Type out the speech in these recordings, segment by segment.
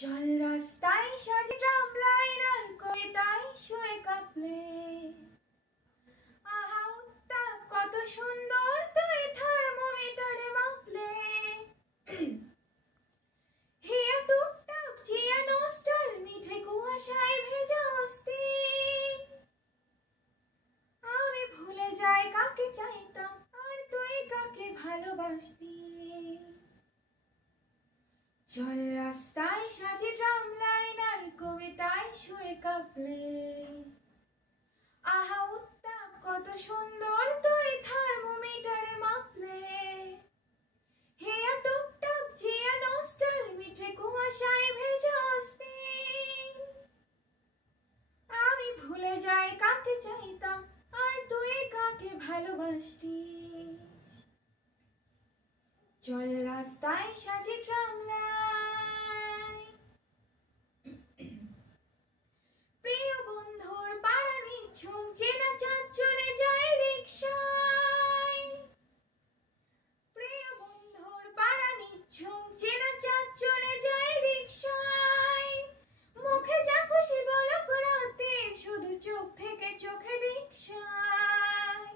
চল রাস্তায় সাজে ট্রাম লাইন আর কবিতায় শুয়ে কাঁপলে, আহা উত্তাপ কত সুন্দর তুই থার্মোমিটারে মাপলে। হিয়া টুপটাপ জিয়া নোস্টাল মিঠে কুয়াশায় ভেজা অস্থির, আমি ভুলে যাই কাকে চাইতাম আর তুই কাকে ভালোবাসতি। চল রাস্তায় সাজে ট্রাম লাইন আর কবিতায় শুয়ে কাঁপলে, আহা উত্তাপ কত সুন্দর তুই থার্মোমিটারে মাপলে। হেয়া টুপটাপ জিয়া নোস্টাল মিঠে কুয়াশায় ভেজা অস্থির, আমি ভুলে যাই কাকে চাইতাম আর তুই কাকে ভালোবাসতি। চল রাস্তায় সাজে ট্রাম লাইন, প্রিয় বন্ধুর পাড়া নিঝুম চেনা চাঁদ চলে যায় রিকশায়। প্রিয় বন্ধুর পাড়া নিঝুম চেনা চাঁদ চলে যায় রিকশায়। মুখে যা খুশি বলো রাতে শুধু চোখ থেকে চোখে দীক্ষায়।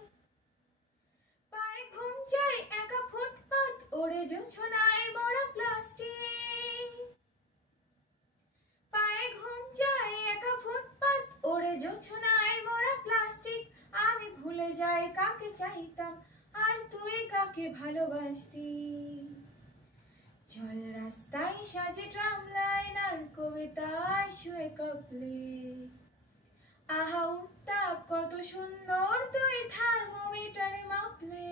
পায়ে ঘুম চাই একা ফুটপাত ওড়ে জোছনায় মোড়া প্লাস্টিক। পায়ে ঘুম চাই একা ফুটপাত ওড়ে জোছনায় মোড়া প্লাস্টিক, আমি ভুলে যাই কাকে চাইতাম আর তুই কাকে ভালোবাসতি। চল রাস্তায় সাজে ট্রাম লাইন আর কবিতায় শুয়ে কাঁপলে, আহা উত্তাপ কত সুন্দর তুই থার্মোমিটারে মাপলে।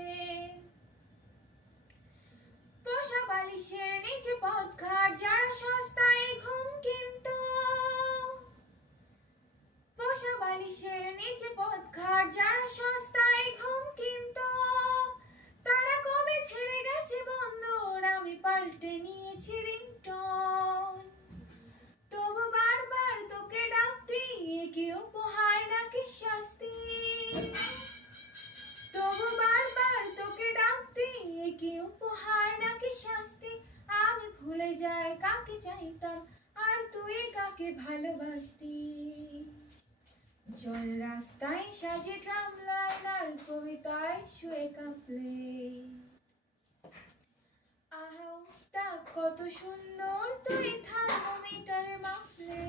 পোষা বালিশের নিচে পথঘাট যারা সস্তায় ঘুম কিনত, পোষা বালিশের নিচে পথঘাট যারা সস্তায় ঘুম কিনত, তারা কবে ছেড়ে গেছে বন্দর আমি পাল্টে নিয়েছি রিংটোন। তবু বারবার তোকে ডাকতি কি উপহার নাকি শাস্তি, তবু বারবার তোকে ডাকতি কি উপহার নাকি শাস্তি, আমি ভুলে যাই কাকে চাইতাম আর তুই কাকে ভালোবাসতি। চল রাস্তায় সাজে ট্রাম লাইন আর কবিতায় শুয়ে কাঁপলে, আহা উত্তাপ কত সুন্দর তুই থার্মোমিটারে মাপলে।